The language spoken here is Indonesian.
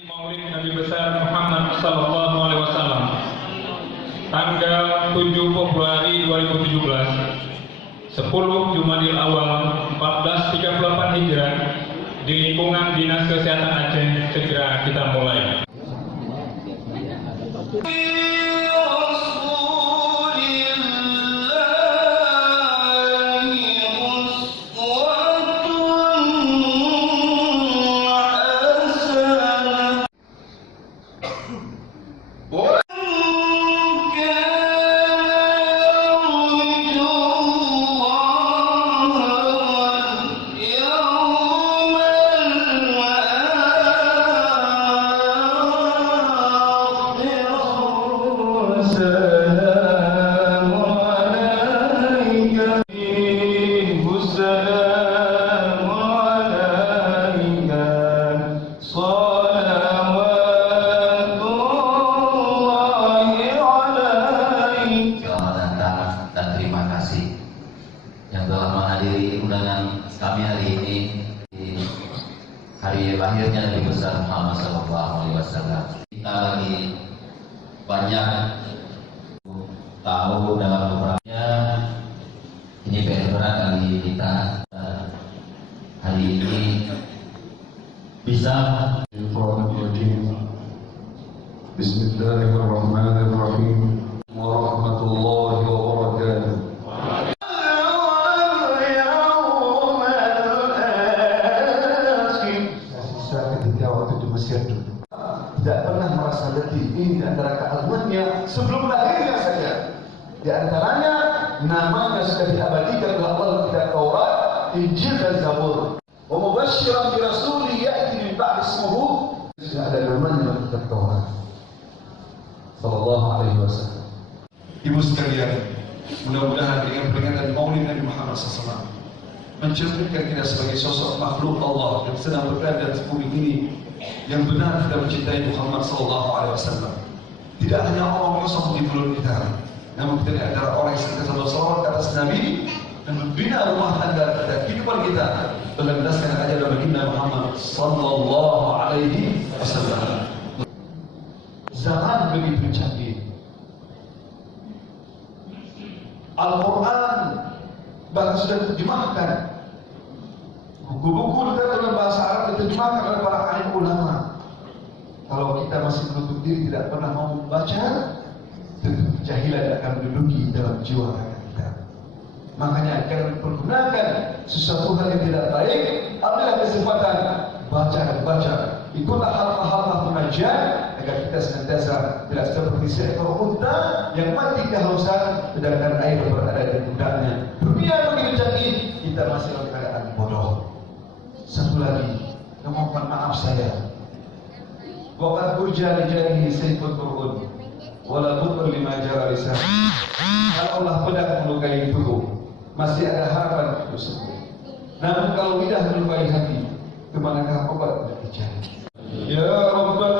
Maulid Nabi besar Muhammad Sallallahu Alaihi Wasallam tanggal 7 Februari 2017 10 Jumadil Awal 1438 Hijrah di lingkungan Dinas Kesehatan Aceh. Segera kita mulai. Yang telah menghadiri undangan kami hari ini di hari lahirnya Nabi besar Muhammad Sallallahu Alaihi Wasallam. Kita lagi banyak tahu dalam beberapa ini berat bagi kita hari ini bisa. Bismillahirrahmanirrahim. Warahmatullahi wabarakatuh. Tidak pernah merasa letih. Ini antara keagungannya sebelum lahirnya saja. Di antaranya namanya sudah diabadikan oleh Allah kitab Taurat, Injil dan Zabur. Wa mubasysyiran bi rasulin ya'ti min ba'di ismihi, sudah ada namanya dalam kitab Taurat. Sallallahu alaihi wasallam. Ibu sekalian, mudah-mudahan dengan peringatan Maulid Nabi Muhammad SAW mencerminkan kita sebagai sosok makhluk Allah yang sedang berada di bumi ini yang benar tidak mencintai Muhammad SAW. Tidak hanya omong kosong di mulut kita, namun kita adalah orang yang senantiasa bersolawat ke atas Nabi dan membina rumah tangga dan kehidupan kita berdasarkan ajaran baginda Muhammad SAW. Zaman begitu canggih. Al-Quran bahkan sudah diterjemahkan. Buku-buku dalam bahasa Arab diterjemahkan oleh para alim ulama. Kalau kita masih menutup diri, tidak pernah mau membaca, tentu kejahilan akan menduduki dalam jiwa kita. Makanya jangan pergunakan sesuatu hal yang tidak baik. Ambillah kesempatan baca dan baca. Ikutlah halqa-halqa pengajian agar kita senantiasa tidak seperti seekor unta yang mati kehausan sedangkan air berada di pundaknya. Dunia begitu canggih, kita masih dalam keadaan bodoh. Satu lagi, mohon maaf saya. Waqad urja rijalihi sayfun turun, wala butur lima jara lisan. Kalau Allah pedang melukai tubuh, masih ada harapan untuk sembuh. Namun kalau lidah melukai hati, kemanakah obat untuk dicari? Ya Rabbal